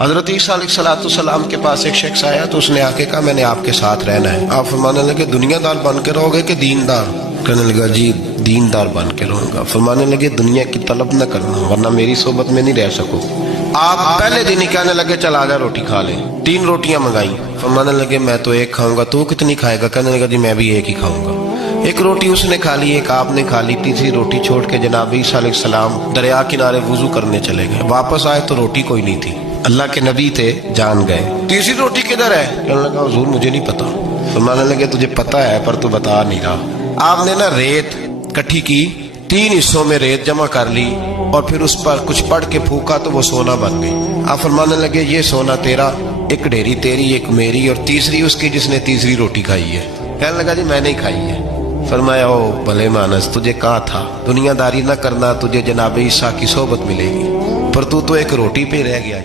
हजरत ईसा अलैहिस्सलाम के पास एक शख्स आया तो उसने आके कहा मैंने आपके साथ रहना है। आप फरमाने लगे दुनियादार बन के रहोगे कि दीनदार? कहने लगा जी दीनदार बन के रहूंगा। फरमाने लगे दुनिया की तलब न करना वरना मेरी सोबत में नहीं रह सको। आप पहले दिन ही कहने लगे चल आजा रोटी खा ले। 3 रोटियां मंगाई। फरमाने लगे मैं तो एक खाऊंगा। तू कितनी खाएगा? कहने लगा जी मैं भी एक ही खाऊंगा। एक रोटी उसने खा ली, एक आपने खा ली। तीसरी रोटी छोड़ के जनाब ईसा अलैहिस्सलाम दरिया किनारे वुजू करने चले गए। वापस आए तो रोटी कोई नहीं थी। अल्लाह के नबी थे, जान गए। तीसरी रोटी किधर है? कहने लगा हुजूर मुझे नहीं पता। फरमाने लगे तुझे पता है पर तू बता नहीं रहा। आपने ना रेत इकट्ठी की, 3 हिस्सों में रेत जमा कर ली और फिर उस पर कुछ पढ़ के फूका तो वो सोना बन गई। आप फरमाने लगे ये सोना तेरा, एक ढेरी तेरी, एक मेरी और तीसरी उसकी जिसने तीसरी रोटी खाई है। कहने लगा जी मैंने ही खाई है। फरमाया ओ भले मानस तुझे कहा था दुनियादारी न करना, तुझे जनाब ईसा की सोबत मिलेगी, पर तू तो एक रोटी पे रह गया।